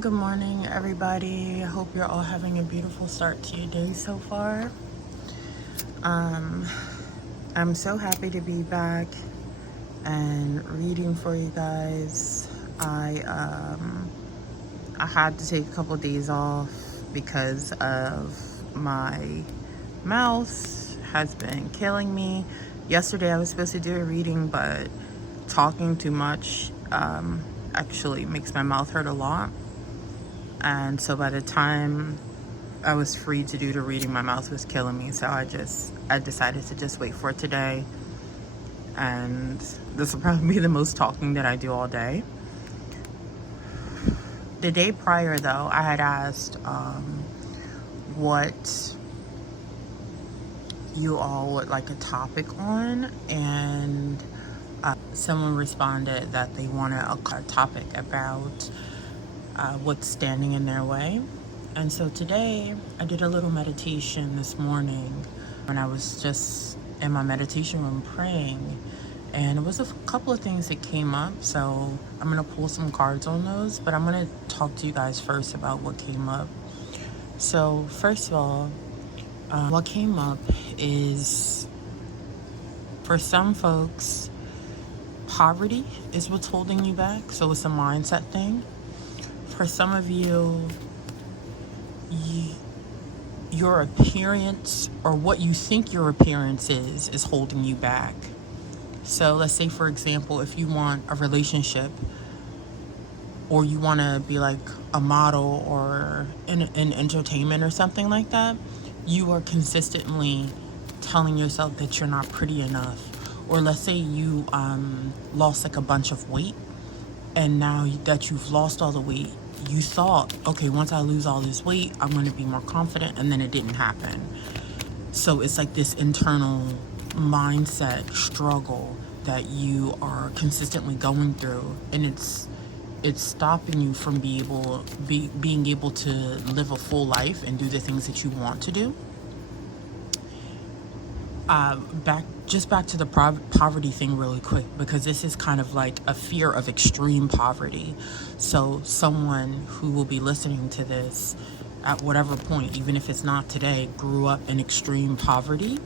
Good morning, everybody. I hope you're all having a beautiful start to your day so far. I'm so happy to be back and reading for you guys. I had to take a couple days off because of my mouth has been killing me. Yesterday I was supposed to do a reading, but talking too much actually makes my mouth hurt a lot. And so by the time I was free to do the reading, my mouth was killing me. So I decided to just wait for today. And this will probably be the most talking that I do all day. The day prior, though, I had asked what you all would like a topic on, and someone responded that they wanted a topic about what's standing in their way. And so today I did a little meditation this morning when I was just in my meditation room praying, and it was a couple of things that came up. So I'm gonna pull some cards on those, but I'm gonna talk to you guys first about what came up. So first of all, what came up is, for some folks, poverty is what's holding you back. So it's a mindset thing. For some of you, your appearance, or what you think your appearance is holding you back. So let's say, for example, if you want a relationship, or you want to be like a model or in entertainment or something like that, you are consistently telling yourself that you're not pretty enough. Or let's say you lost like a bunch of weight, and now that you've lost all the weight, you thought, okay, once I lose all this weight, I'm going to be more confident, and then it didn't happen. So it's like this internal mindset struggle that you are consistently going through, and it's stopping you from being able to live a full life and do the things that you want to do. Back to the poverty thing really quick, because this is kind of like a fear of extreme poverty. So someone who will be listening to this at whatever point, even if it's not today, grew up in extreme poverty,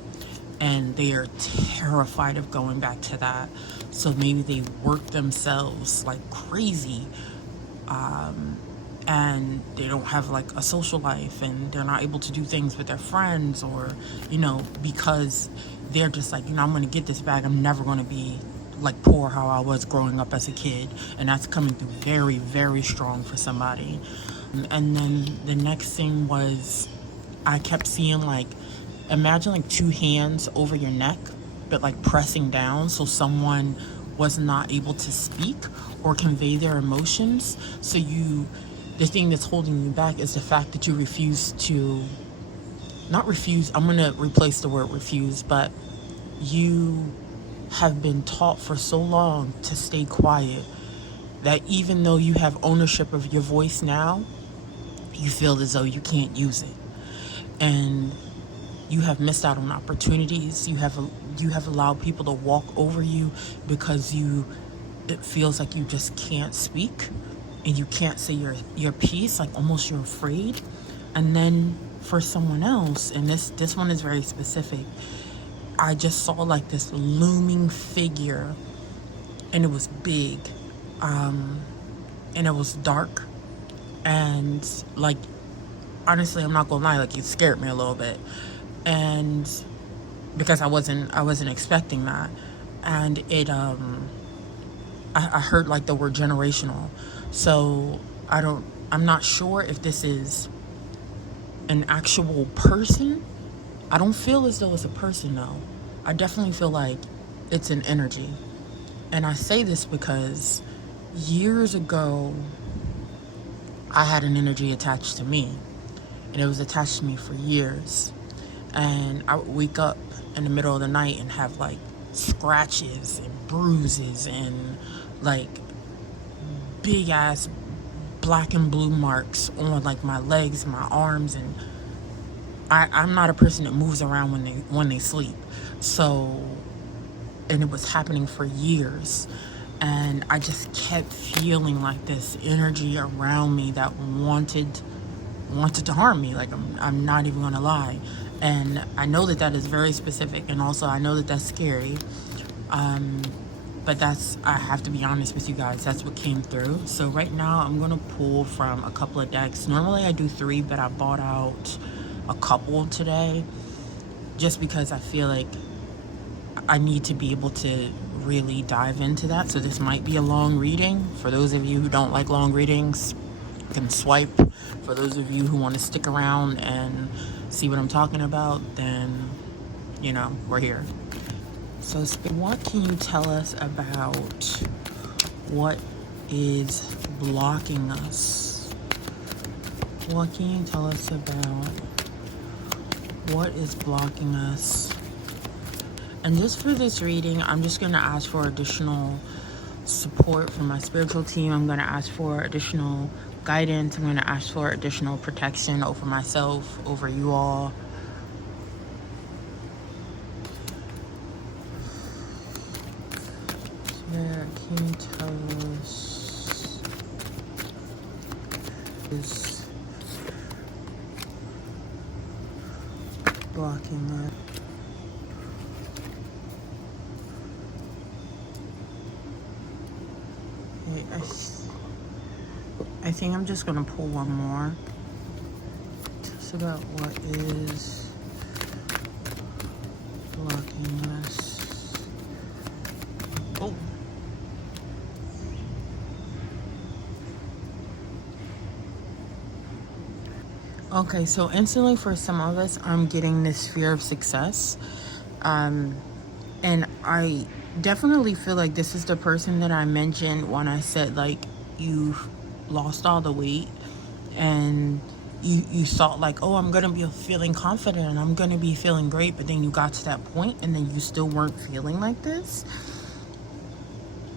and they are terrified of going back to that. So maybe they work themselves like crazy, and they don't have like a social life, and they're not able to do things with their friends, or because they're just like, I'm going to get this bag. I'm never going to be like poor how I was growing up as a kid. And that's coming through very, very strong for somebody. And then the next thing was, I kept seeing, like, imagine like two hands over your neck, but like pressing down, so someone was not able to speak or convey their emotions. So the thing that's holding you back is the fact that you refuse to, not refuse, I'm going to replace the word refuse, but you have been taught for so long to stay quiet that even though you have ownership of your voice now, you feel as though you can't use it. And you have missed out on opportunities. You have allowed people to walk over you because it feels like you just can't speak, and you can't say your piece, like almost you're afraid. And then for someone else, and this one is very specific, I just saw like this looming figure, and it was big, and it was dark, and like, honestly, I'm not gonna lie, like, it scared me a little bit, and because I wasn't expecting that. And it I heard like the word generational. So I'm not sure if this is an actual person. I don't feel as though it's a person, though. I definitely feel like it's an energy. And I say this because years ago, I had an energy attached to me, and it was attached to me for years. And I would wake up in the middle of the night and have like scratches and bruises and like big ass black and blue marks on like my legs, my arms, and I'm not a person that moves around when they sleep. So, and it was happening for years. And I just kept feeling like this energy around me that wanted to harm me. Like, I'm not even gonna lie. And I know that that is very specific, and also I know that that's scary. But I have to be honest with you guys, that's what came through. So right now I'm gonna pull from a couple of decks. Normally I do 3, but I bought out a couple today just because I feel like I need to be able to really dive into that. So this might be a long reading. For those of you who don't like long readings, you can swipe. For those of you who want to stick around and see what I'm talking about, then, we're here. So what can you tell us about what is blocking us? What can you tell us about what is blocking us? And just for this reading, I'm just going to ask for additional support from my spiritual team. I'm going to ask for additional guidance. I'm going to ask for additional protection over myself, over you all. Yeah, can you tell us is blocking us? I think I'm just gonna pull one more. Just about what is blocking us. Oh. Okay, so instantly for some of us, I'm getting this fear of success. And I definitely feel like this is the person that I mentioned when I said, like, you've lost all the weight and you thought like, oh, I'm gonna be feeling confident and I'm gonna be feeling great, but then you got to that point and then you still weren't feeling like this.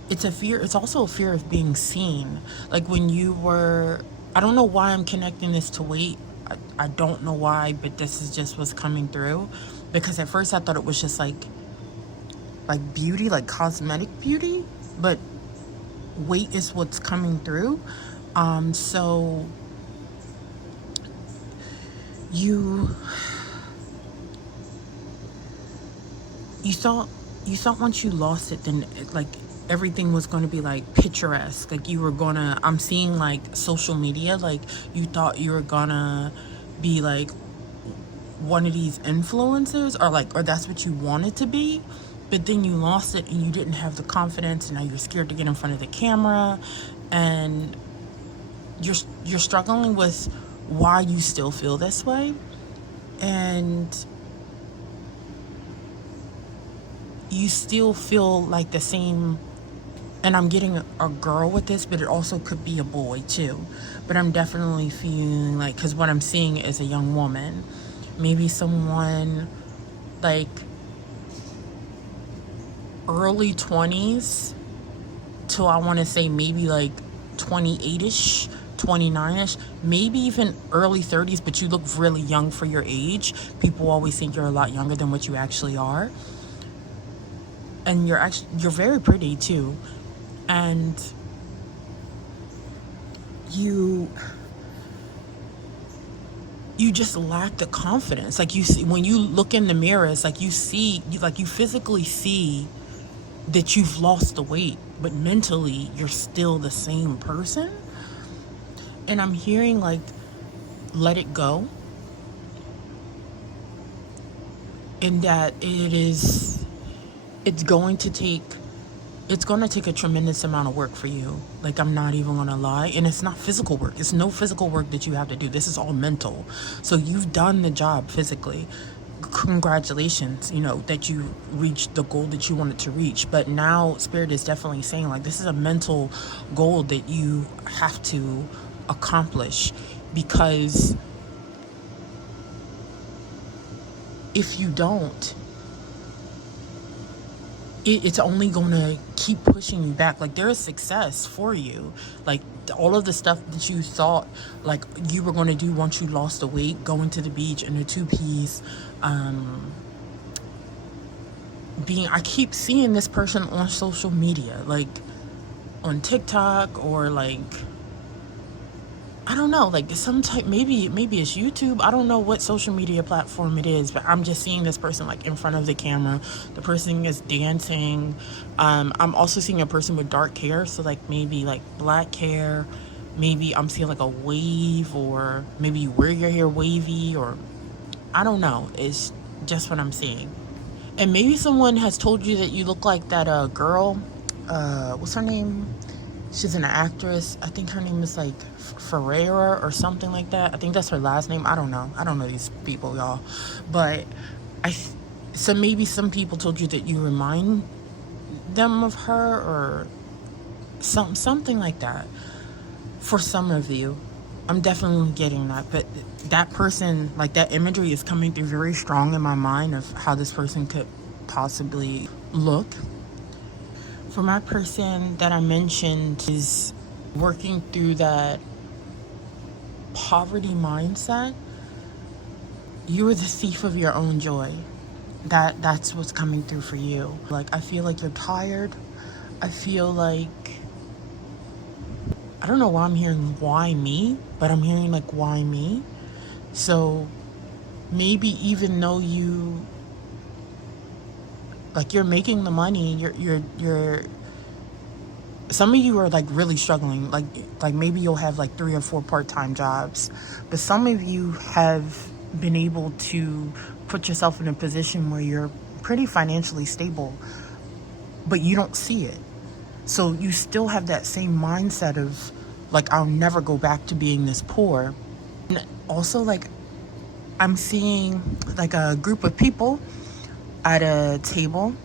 It's a fear. It's also a fear of being seen. Like when you were, I don't know why I'm connecting this to weight. I don't know why, but this is just what's coming through. Because at first I thought it was just like beauty, like cosmetic beauty, but weight is what's coming through. So you thought once you lost it, then like everything was going to be like picturesque. Like you were gonna, I'm seeing like social media, like you thought you were gonna be like one of these influencers, or that's what you wanted to be, but then you lost it and you didn't have the confidence, and now you're scared to get in front of the camera, and you're struggling with why you still feel this way. And you still feel like the same, and I'm getting a girl with this, but it also could be a boy too. But I'm definitely feeling like, because what I'm seeing is a young woman, maybe someone like early 20s to, I want to say maybe like 28ish, 29ish, maybe even early 30s, but you look really young for your age. People always think you're a lot younger than what you actually are. And you're very pretty too. And you just lack the confidence. Like you see, when you look in the mirror, it's like you physically see that you've lost the weight, but mentally you're still the same person. And I'm hearing like, let it go. And that it's going to take a tremendous amount of work for you. Like, I'm not even gonna lie. And it's not physical work. It's no physical work that you have to do. This is all mental. So you've done the job physically. Congratulations, that you reached the goal that you wanted to reach. But now Spirit is definitely saying, like, this is a mental goal that you have to accomplish. Because if you don't, it's only gonna keep pushing you back. Like, there is success for you. Like, all of the stuff that you thought like you were gonna do once you lost the weight, going to the beach in a 2-piece, I keep seeing this person on social media, like on TikTok, or like, I don't know, like some type, maybe it's YouTube. I don't know what social media platform it is, but I'm just seeing this person like in front of the camera. The person is dancing. I'm also seeing a person with dark hair, so like maybe like black hair. Maybe I'm seeing like a wave, or maybe you wear your hair wavy, or I don't know. It's just what I'm seeing. And maybe someone has told you that you look like that girl. What's her name? She's an actress. I think her name is like Ferreira or something like that. I think that's her last name. I don't know these people, y'all. But so maybe some people told you that you remind them of her, or something like that. For some of you, I'm definitely getting that. But that person, like that imagery is coming through very strong in my mind of how this person could possibly look. For my person that I mentioned is working through that poverty mindset. You are the thief of your own joy. That's what's coming through for you. Like, I feel like you're tired. I feel like, I don't know why I'm hearing why me, but I'm hearing like why me. So maybe even though you, like, you're making the money, you're some of you are like really struggling, like maybe you'll have like 3 or 4 part-time jobs, but some of you have been able to put yourself in a position where you're pretty financially stable, but you don't see it. So you still have that same mindset of like, I'll never go back to being this poor. And also, like, I'm seeing like a group of people at a table,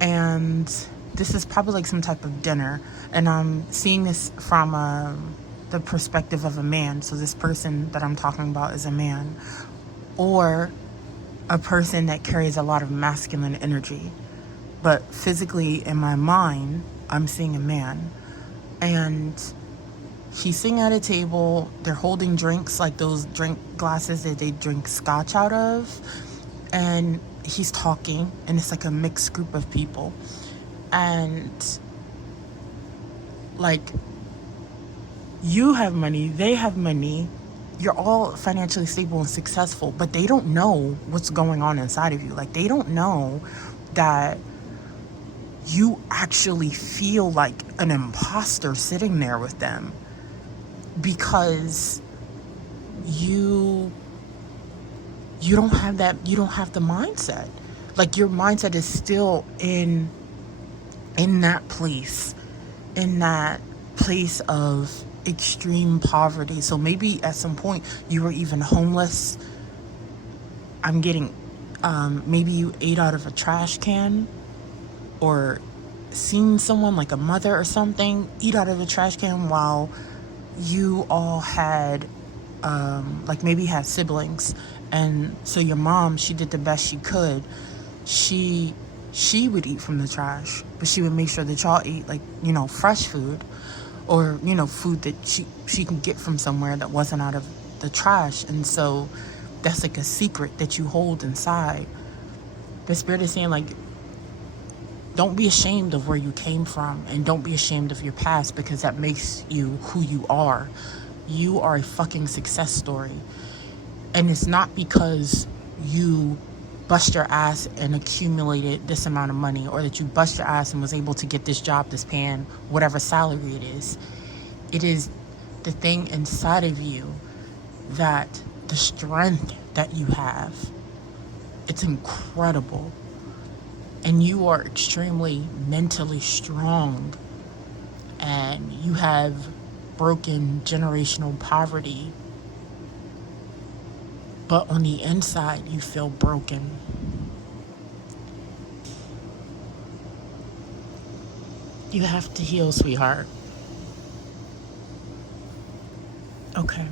and this is probably like some type of dinner, and I'm seeing this from the perspective of a man. So this person that I'm talking about is a man, or a person that carries a lot of masculine energy, but physically in my mind I'm seeing a man, and he's sitting at a table. They're holding drinks, like those drink glasses that they drink scotch out of, and he's talking, and it's like a mixed group of people. And like, you have money, they have money, you're all financially stable and successful, but they don't know what's going on inside of you. Like, they don't know that you actually feel like an imposter sitting there with them, because you don't have that, you don't have the mindset. Like, your mindset is still in that place of extreme poverty. So maybe at some point you were even homeless. I'm getting maybe you ate out of a trash can, or seen someone like a mother or something eat out of a trash can while you all had like maybe had siblings. And so your mom, she did the best she could. She would eat from the trash, but she would make sure that y'all ate, like, you know, fresh food, or, you know, food that she can get from somewhere that wasn't out of the trash. And so that's like a secret that you hold inside. The Spirit is saying, like, don't be ashamed of where you came from, and don't be ashamed of your past, because that makes you who you are. You are a fucking success story. And it's not because you bust your ass and accumulated this amount of money, or that you bust your ass and was able to get this job that's paying whatever salary it is. It is the thing inside of you, that the strength that you have, it's incredible. And you are extremely mentally strong, and you have broken generational poverty, but on the inside you feel broken. You have to heal, sweetheart. Okay.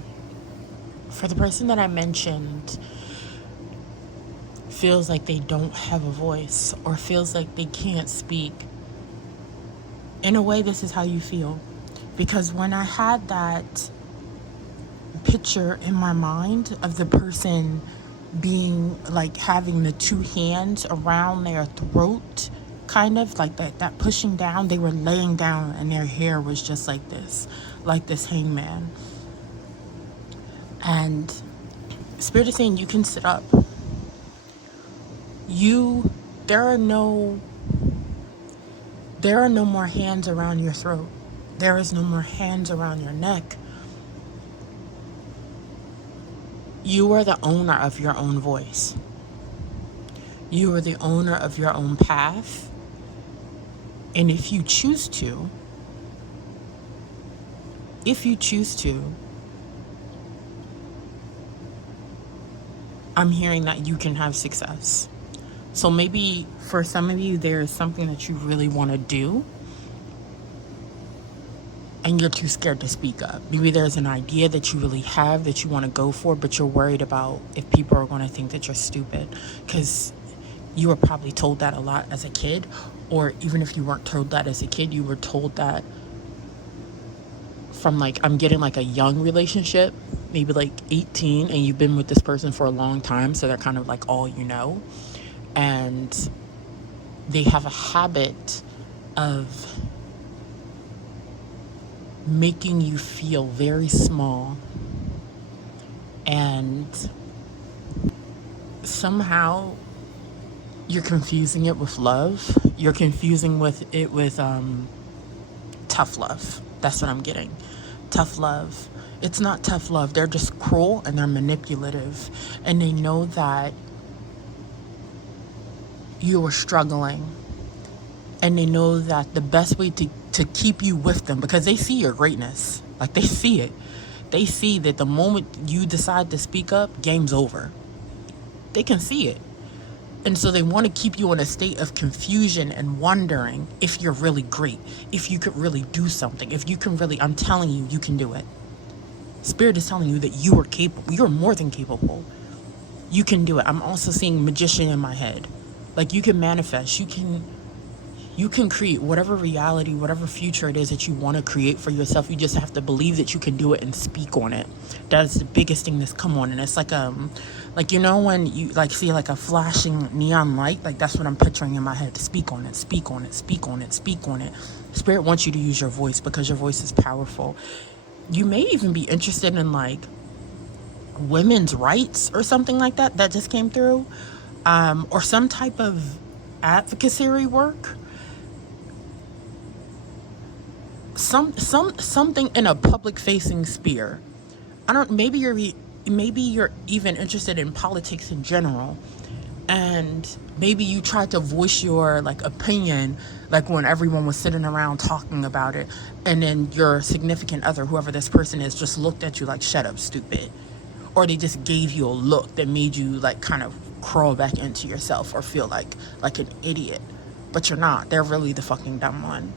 For the person that I mentioned feels like they don't have a voice, or feels like they can't speak, in a way, this is how you feel. Because when I had that picture in my mind of the person being like having the 2 hands around their throat kind of like that pushing down. They were laying down and their hair was just like this hangman. And Spirit is saying you can sit up. There are no more hands around your throat. There is no more hands around your neck. You are the owner of your own voice. You are the owner of your own path. And if you choose to, I'm hearing that you can have success. So maybe for some of you, there is something that you really want to do and you're too scared to speak up. Maybe there's an idea that you really have that you want to go for, but you're worried about if people are going to think that you're stupid, because you were probably told that a lot as a kid, or even if you weren't told that as a kid, you were told that from I'm getting a young relationship, maybe 18, and you've been with this person for a long time, so they're kind of all you know. And they have a habit of making you feel very small, and somehow you're confusing it with love. You're confusing it with tough love. That's what I'm getting. Tough love. It's not tough love. They're just cruel and they're manipulative, and they know that you are struggling, and they know that the best way to keep you with them, because they see your greatness, they see it. They see that the moment you decide to speak up, game's over. They can see it. And so they want to keep you in a state of confusion and wondering if you're really great, if you could really do something, if you can really, I'm telling you, you can do it. Spirit is telling you that you are capable. You're more than capable. You can do it. I'm also seeing magician in my head. You can manifest. You can create whatever reality, whatever future it is that you want to create for yourself. You just have to believe that you can do it and speak on it. That is the biggest thing that's come on. And it's when you see a flashing neon light, that's what I'm picturing in my head. Speak on it, speak on it, speak on it, speak on it. Spirit wants you to use your voice because your voice is powerful. You may even be interested in women's rights or something like that. That just came through. Or some type of advocacy work. Something in a public facing sphere. Maybe you're even interested in politics in general, and maybe you tried to voice your opinion when everyone was sitting around talking about it, and then your significant other, whoever this person is, just looked at you shut up, stupid, or they just gave you a look that made you kind of crawl back into yourself or feel like an idiot. But you're not. They're really the fucking dumb one.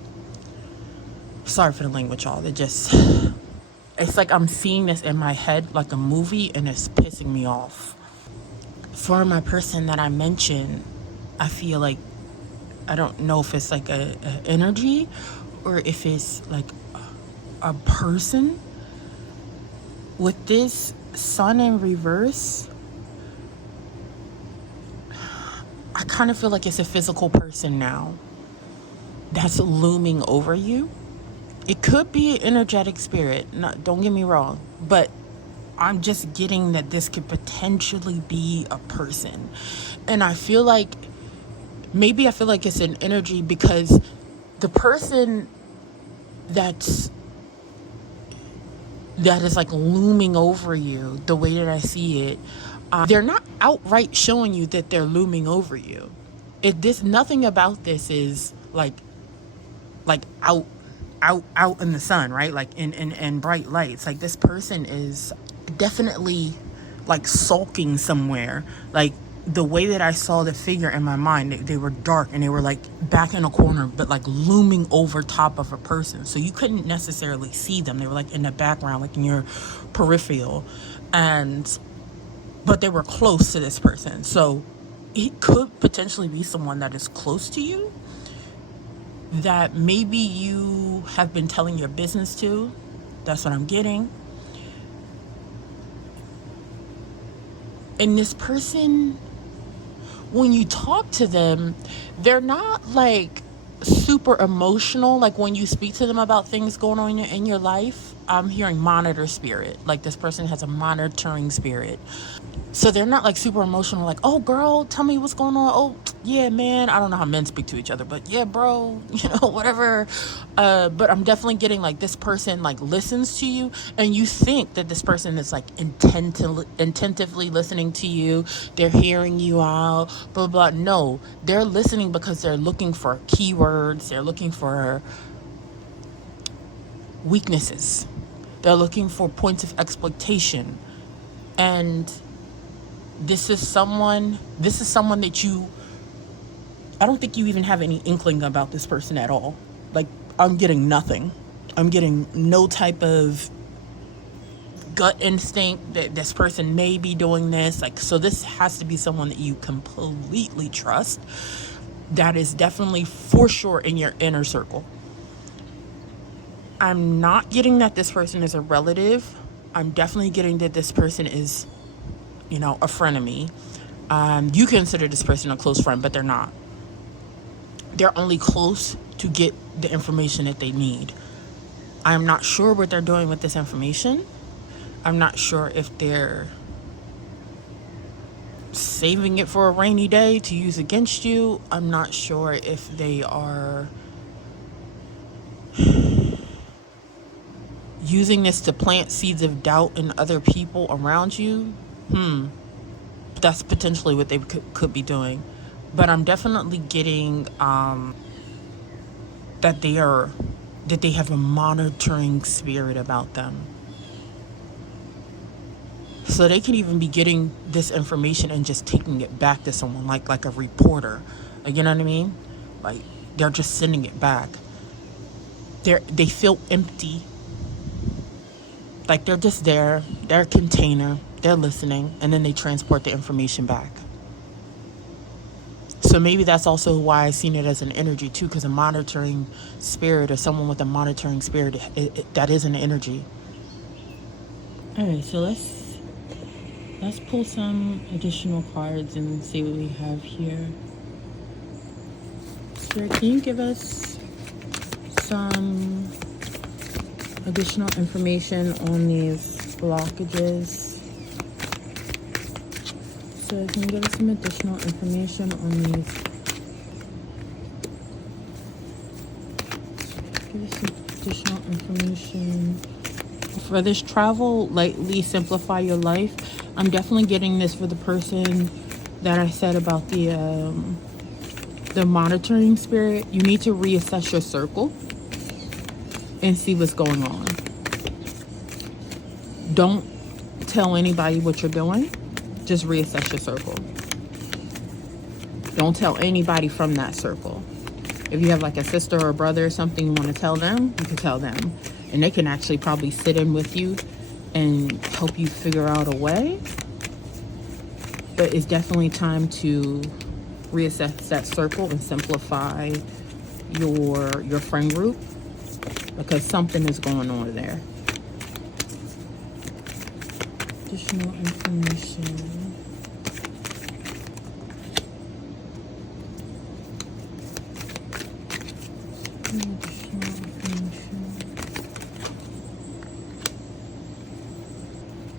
Sorry for the language, y'all. It's I'm seeing this in my head like a movie, and it's pissing me off. For my person that I mentioned, I feel I don't know if it's a energy or if it's a person. With this sun in reverse, I kind of feel it's a physical person now that's looming over you. It could be an energetic spirit. Don't get me wrong, but I'm just getting that this could potentially be a person. And I feel maybe it's an energy because the person that is looming over you, the way that I see it, they're not outright showing you that they're looming over you. Nothing about this is out in the sun, right? In bright lights. This person is definitely sulking somewhere. The way that I saw the figure in my mind, they were dark and they were back in a corner, but looming over top of a person. So you couldn't necessarily see them. They were in the background, in your peripheral, but they were close to this person. So it could potentially be someone that is close to you, that maybe you have been telling your business to. That's what I'm getting. And this person, when you talk to them, they're not like super emotional. Like when you speak to them about things going on in your life, I'm hearing monitor spirit. Like this person has a monitoring spirit. So they're not like super emotional, like, oh girl, tell me what's going on. Oh yeah, man. I don't know how men speak to each other, but yeah, bro, whatever. But I'm definitely getting like this person like listens to you, and you think that this person is like intentively listening to you. They're hearing you out, blah, blah, blah. No, they're listening because they're looking for keywords. They're looking for weaknesses. They're looking for points of exploitation. And this is someone that I don't think you even have any inkling about this person at all. Like, I'm getting nothing. I'm getting no type of gut instinct that this person may be doing this. Like, so this has to be someone that you completely trust. That is definitely for sure in your inner circle. I'm not getting that this person is a relative. I'm definitely getting that this person is, a frenemy. You consider this person a close friend, but they're not. They're only close to get the information that they need. I'm not sure what they're doing with this information. I'm not sure if they're saving it for a rainy day to use against you. I'm not sure if they are using this to plant seeds of doubt in other people around you. That's potentially what they could be doing. But I'm definitely getting that they have a monitoring spirit about them. So they can even be getting this information and just taking it back to someone, like a reporter. You know what I mean? Like, they're just sending it back. They feel empty. Like they're just there, they're a container, they're listening, and then they transport the information back. So maybe that's also why I've seen it as an energy too, because a monitoring spirit or someone with a monitoring spirit, that is an energy. All right, so let's pull some additional cards and see what we have here. Spirit, can you give us some additional information on these blockages? So can you give us some additional information on these? Give us some additional information. For this travel, lightly simplify your life. I'm definitely getting this for the person that I said about the monitoring spirit. You need to reassess your circle and see what's going on. Don't tell anybody what you're doing. Just reassess your circle. Don't tell anybody from that circle. If you have like a sister or a brother or something you want to tell them, you can tell them. And they can actually probably sit in with you and help you figure out a way. But it's definitely time to reassess that circle and simplify your friend group, because something is going on there. Additional information.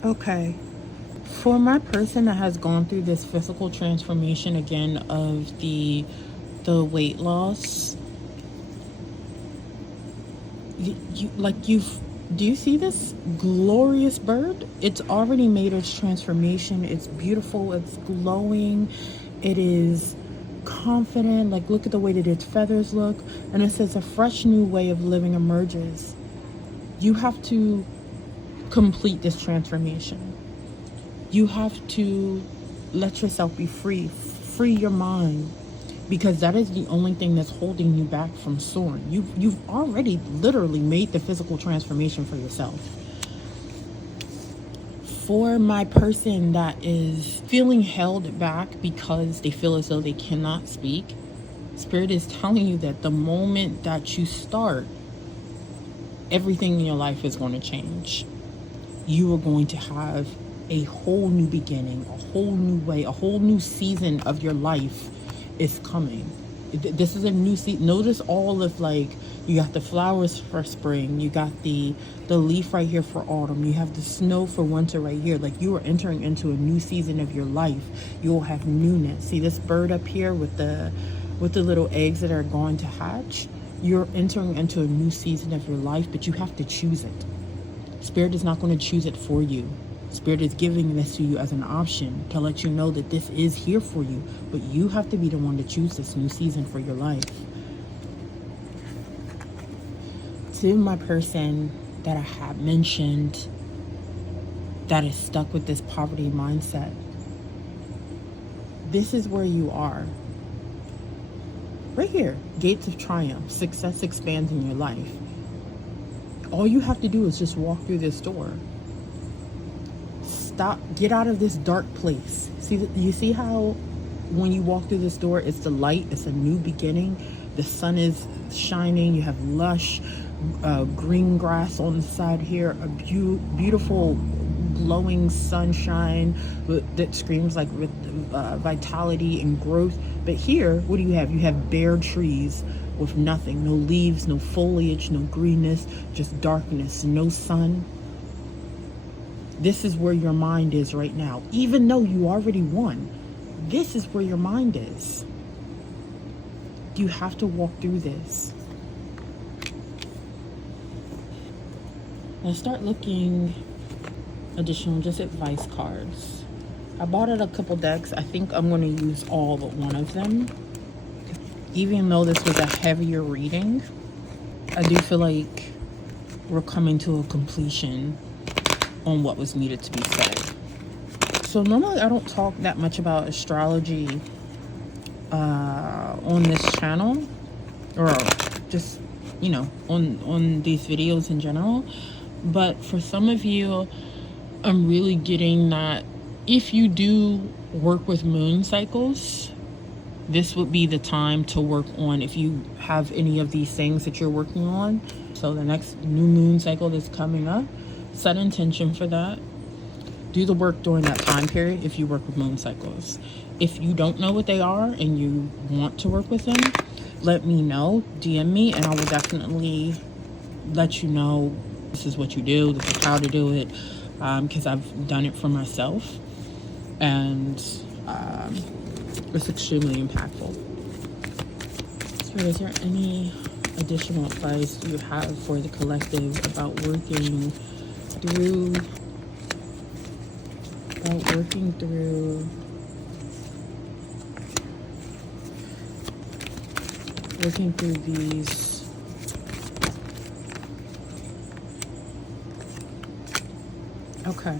Okay. For my person that has gone through this physical transformation again of the weight loss, do you see this glorious bird? It's already made its transformation. It's beautiful. It's glowing. It is confident. Like, look at the way that its feathers look. And it says a fresh new way of living emerges. You have to complete this transformation. You have to let yourself be free. Free your mind. Because that is the only thing that's holding you back from soaring. You've already literally made the physical transformation for yourself. For my person that is feeling held back because they feel as though they cannot speak, Spirit is telling you that the moment that you start, everything in your life is going to change. You are going to have a whole new beginning, a whole new way, a whole new season of your life is coming. This is a new season. Notice all of, like, you got the flowers for spring, you got the leaf right here for autumn, you have the snow for winter right here. Like, you are entering into a new season of your life. You will have newness. See this bird up here with the little eggs that are going to hatch? You're entering into a new season of your life, but you have to choose it. Spirit is not going to choose it for you. Spirit is giving this to you as an option to let you know that this is here for you, but you have to be the one to choose this new season for your life. To my person that I have mentioned that is stuck with this poverty mindset, this is where you are. Right here, gates of triumph, success expands in your life. All you have to do is just walk through this door. Stop, get out of this dark place. You see how when you walk through this door, it's the light, it's a new beginning. The sun is shining, you have lush green grass on the side here, a beautiful glowing sunshine that screams like vitality and growth. But here, what do you have? You have bare trees with nothing, no leaves, no foliage, no greenness, just darkness, no sun. This is where your mind is right now. Even though you already won, this is where your mind is. You have to walk through this. Now start looking additional just advice cards. I bought it a couple decks. I think I'm going to use all but one of them. Even though this was a heavier reading, I do feel like we're coming to a completion on what was needed to be said. So normally I don't talk that much about astrology on this channel, or just, you know, on these videos in general. But for some of you, I'm really getting that if you do work with moon cycles, this would be the time to work on, if you have any of these things that you're working on. So the next new moon cycle that's coming up, set intention for that. Do the work during that time period if you work with moon cycles. If you don't know what they are and you want to work with them, let me know, DM me, and I will definitely let you know this is what you do, this is how to do it, because I've done it for myself, and it's extremely impactful. So is there any additional advice you have for the collective about working through these okay,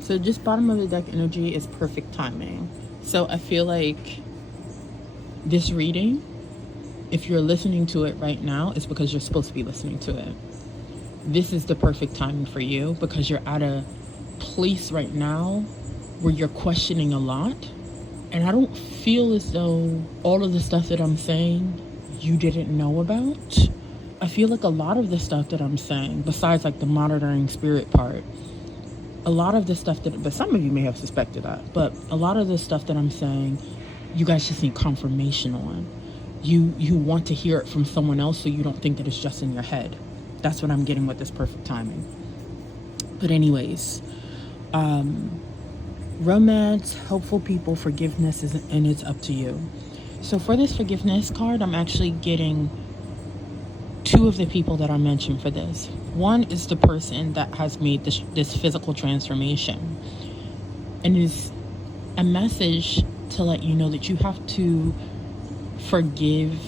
so just bottom of the deck energy is perfect timing. So I feel like this reading, if you're listening to it right now, it's because you're supposed to be listening to it. This is the perfect timing for you because you're at a place right now where you're questioning a lot. And I don't feel as though all of the stuff that I'm saying you didn't know about. I feel like a lot of the stuff that I'm saying, besides like the monitoring spirit part, a lot of the stuff that, but some of you may have suspected that, but a lot of the stuff that I'm saying, you guys just need confirmation on. You want to hear it from someone else so you don't think that it's just in your head. That's what I'm getting with this perfect timing. But anyways, romance, helpful people, forgiveness, and it's up to you. So for this forgiveness card, I'm actually getting two of the people that I mentioned for this. One is the person that has made this physical transformation, and it is a message to let you know that you have to forgive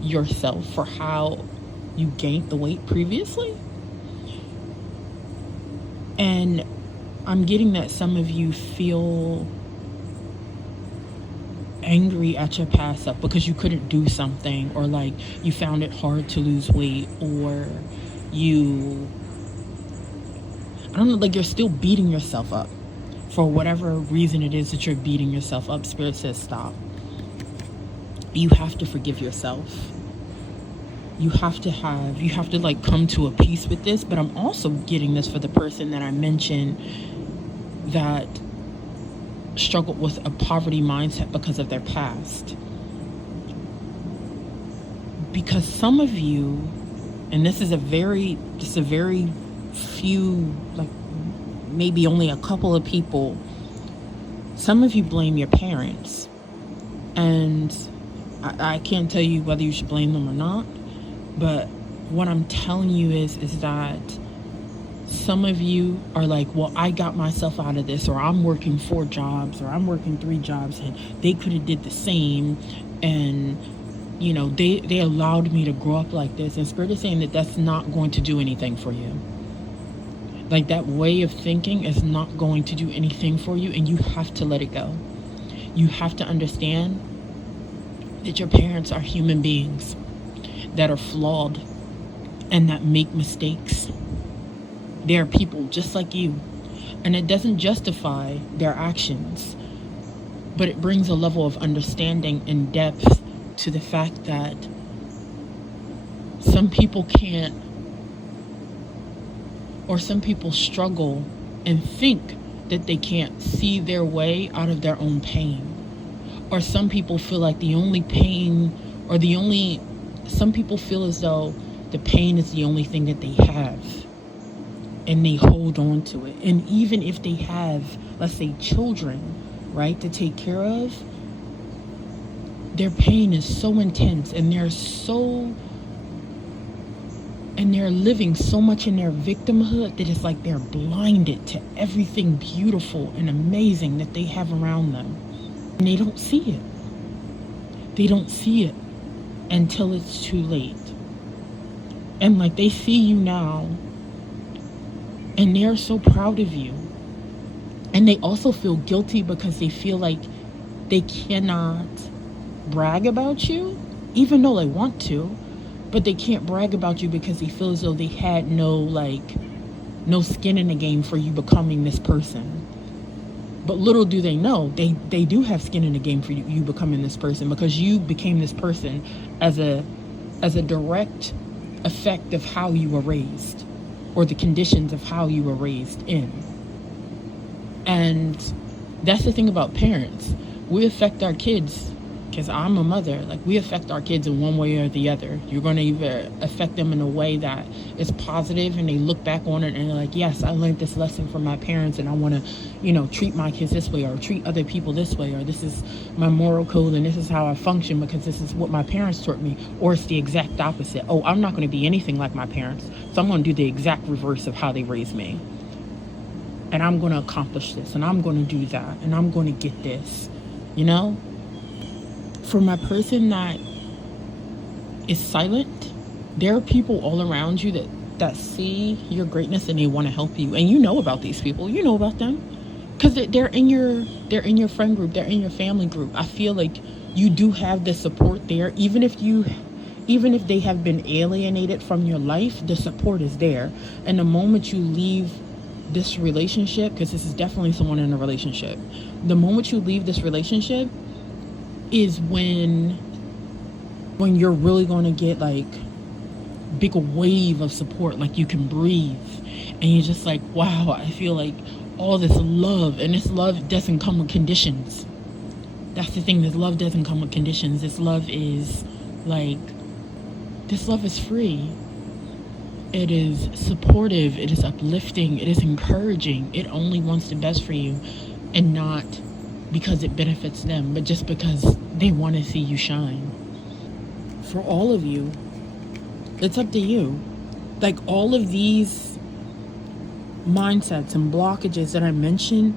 yourself for how you gained the weight previously. And I'm getting that some of you feel angry at your past self because you couldn't do something, or like you found it hard to lose weight, or I don't know, like you're still beating yourself up for whatever reason it is that you're beating yourself up. Spirit says stop. You have to forgive yourself. You have to like come to a peace with this. But I'm also getting this for the person that I mentioned that struggled with a poverty mindset because of their past. Because some of you, and this is just a very few, like maybe only a couple of people, some of you blame your parents. And I can't tell you whether you should blame them or not, but what I'm telling you is that some of you are like, well, I got myself out of this, or I'm working 4 jobs, or I'm working 3 jobs, and they could have did the same, and you know, they allowed me to grow up like this. And Spirit is saying that that's not going to do anything for you. Like, that way of thinking is not going to do anything for you, and you have to let it go. You have to understand that your parents are human beings that are flawed and that make mistakes. They are people just like you, and it doesn't justify their actions, but it brings a level of understanding and depth to the fact that some people can't, or some people struggle and think that they can't see their way out of their own pain. Or some people feel like the only pain, or some people feel as though the pain is the only thing that they have, and they hold on to it. And even if they have, let's say, children, right, to take care of, their pain is so intense, and they're living so much in their victimhood that it's like they're blinded to everything beautiful and amazing that they have around them. And they don't see it. They don't see it until it's too late. And like, they see you now, and they're so proud of you. And they also feel guilty because they feel like they cannot brag about you, even though they want to, but they can't brag about you because they feel as though they had no skin in the game for you becoming this person. But little do they know, they do have skin in the game for you becoming this person, because you became this person as a direct effect of how you were raised, or the conditions of how you were raised in. And that's the thing about parents. We affect our kids, because I'm a mother, like, we affect our kids in one way or the other. You're going to either affect them in a way that is positive, and they look back on it and they're like, yes, I learned this lesson from my parents, and I want to, treat my kids this way, or treat other people this way, or this is my moral code, and this is how I function because this is what my parents taught me. Or it's the exact opposite. Oh, I'm not going to be anything like my parents, so I'm going to do the exact reverse of how they raised me. And I'm going to accomplish this, and I'm going to do that, and I'm going to get this, For my person that is silent, there are people all around you that see your greatness, and they want to help you. And you know about these people. You know about them. Because they're in your friend group. They're in your family group. I feel like you do have the support there. Even if they have been alienated from your life, the support is there. And the moment you leave this relationship, because this is definitely someone in a relationship, the moment you leave this relationship is when you're really going to get like big wave of support, like you can breathe, and you're just like, wow, I feel like all this love, and this love doesn't come with conditions. That's the thing, this love doesn't come with conditions. This love is free. It is supportive, it is uplifting, it is encouraging. It only wants the best for you, and not because it benefits them, but just because they want to see you shine. For all of you, it's up to you. Like, all of these mindsets and blockages that I mentioned,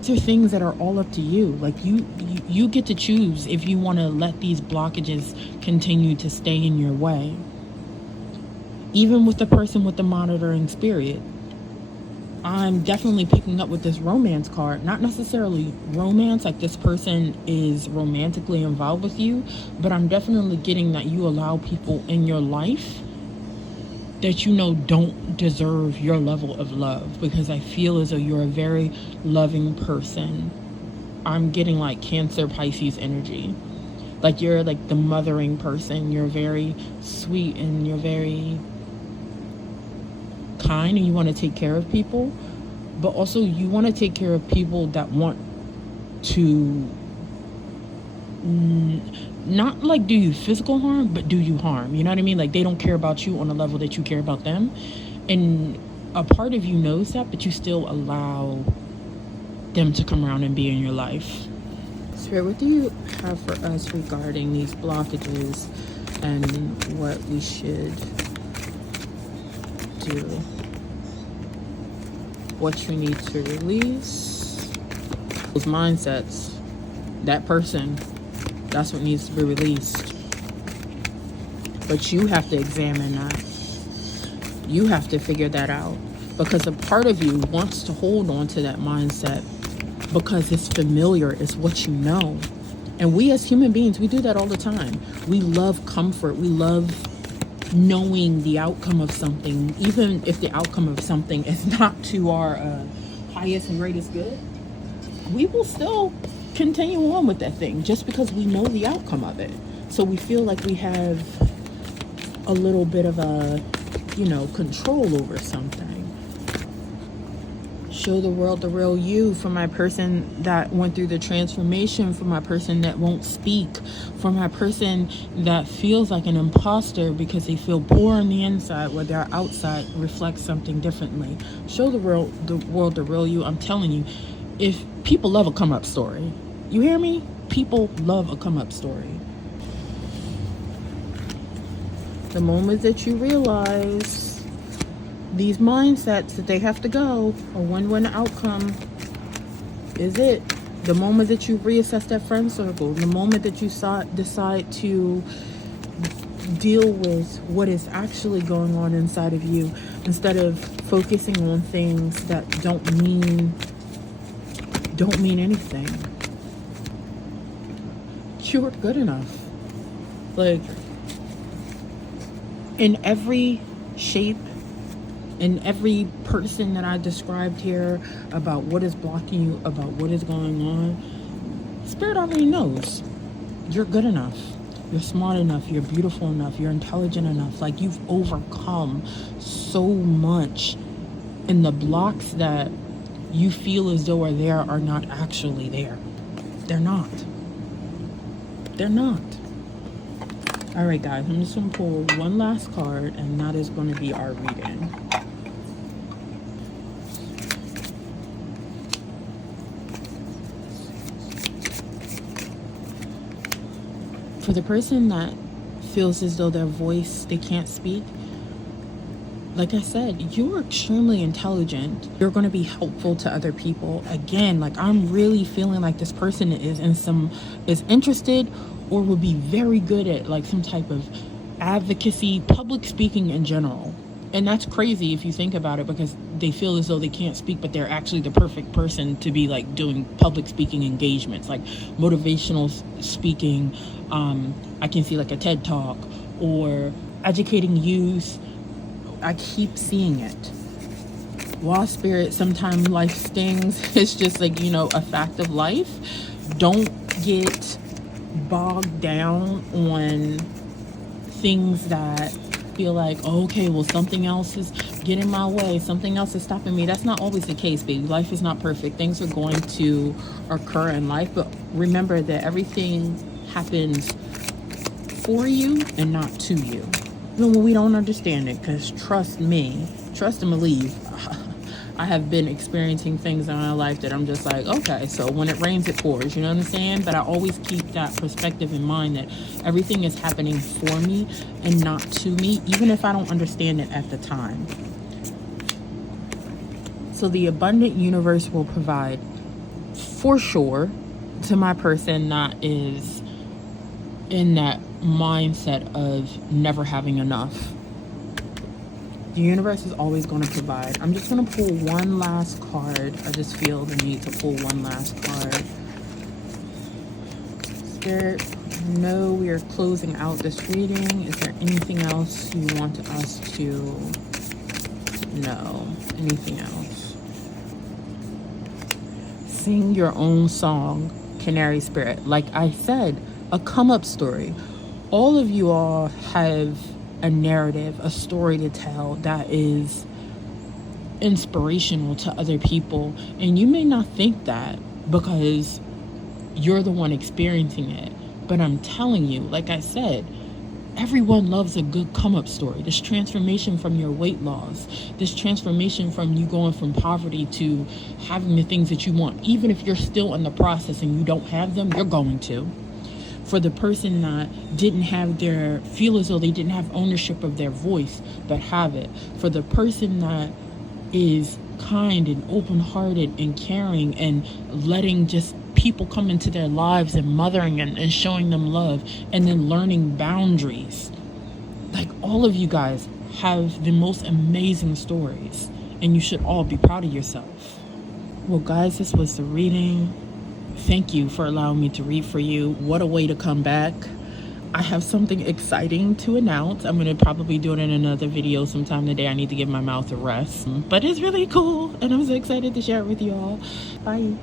these are things that are all up to you. Like, you get to choose if you want to let these blockages continue to stay in your way. Even with the person with the monitoring spirit, I'm definitely picking up with this romance card. Not necessarily romance, like this person is romantically involved with you, but I'm definitely getting that you allow people in your life that don't deserve your level of love, because I feel as though you're a very loving person. I'm getting like Cancer, Pisces energy. Like, you're like the mothering person. You're very sweet, and you're very kind, and you want to take care of people, but also you want to take care of people that want to not like do you physical harm, but do you harm. You know what I mean? Like they don't care about you on the level that you care about them. And a part of you knows that, but you still allow them to come around and be in your life. Spirit, what do you have for us regarding these blockages and what we should do? What you need to release? Those mindsets, that person, that's what needs to be released. But you have to examine that. You have to figure that out. Because a part of you wants to hold on to that mindset because it's familiar, it's what you know. And we as human beings, we do that all the time. We love comfort. We love knowing the outcome of something, even if the outcome of something is not to our highest and greatest good. We will still continue on with that thing just because we know the outcome of it. So we feel like we have a little bit of a, control over something. Show the world the real you. For my person that went through the transformation, for my person that won't speak, for my person that feels like an imposter because they feel poor on the inside where their outside reflects something differently. Show the world the real you. I'm telling you, if people love a come up story, you hear me? People love a come up story. The moment that you realize these mindsets that they have to go, a win-win outcome is it. The moment that you reassess that friend circle, the moment that you decide to deal with what is actually going on inside of you, instead of focusing on things that don't mean anything. You're good enough. Like, in every shape, in every person that I described here, about what is blocking you, about what is going on, Spirit already knows. You're good enough. You're smart enough. You're beautiful enough. You're intelligent enough. Like, you've overcome so much. And the blocks that you feel as though are there are not actually there. They're not. They're not. All right, guys, I'm just going to pull one last card, and that is going to be our reading. For the person that feels as though their voice, they can't speak, like I said, you're extremely intelligent. You're going to be helpful to other people. Again, like, I'm really feeling like this person is interested or will be very good at like some type of advocacy, public speaking in general. And that's crazy if you think about it, because they feel as though they can't speak, but they're actually the perfect person to be like doing public speaking engagements, like motivational speaking. I can see like a TED talk or educating youth. I keep seeing it. While Spirit, sometimes life stings. It's just like, a fact of life. Don't get bogged down on things that feel like, oh, okay, well, something else is getting in my way, something else is stopping me. That's not always the case, baby. Life is not perfect. Things are going to occur in life, but remember that everything happens for you and not to you. Even when we don't understand it, because trust me, trust and believe, I have been experiencing things in my life that I'm just like, okay, so when it rains, it pours, you know what I'm saying? But I always keep that perspective in mind that everything is happening for me and not to me, even if I don't understand it at the time. So the abundant universe will provide, for sure, to my person that is in that mindset of never having enough. The universe is always going to provide. I'm just going to pull one last card. I just feel the need to pull one last card. Spirit, no, we are closing out this reading. Is there anything else you want us to know? Anything else? Sing your own song, Canary Spirit. Like I said, a come-up story. All of you all have a narrative, a story to tell that is inspirational to other people. And you may not think that because you're the one experiencing it. But I'm telling you, like I said, everyone loves a good come up story. This transformation from your weight loss, this transformation from you going from poverty to having the things that you want. Even if you're still in the process and you don't have them, you're going to. For the person that feel as though they didn't have ownership of their voice, but have it. For the person that is kind and open-hearted and caring and letting just people come into their lives and mothering and showing them love, and then learning boundaries. Like, all of you guys have the most amazing stories, and you should all be proud of yourself. Well, guys, this was the reading. Thank you for allowing me to read for you. What a way to come back. I have something exciting to announce. I'm going to probably do it in another video sometime today. I need to give my mouth a rest. But it's really cool, and I'm so excited to share it with you all. Bye.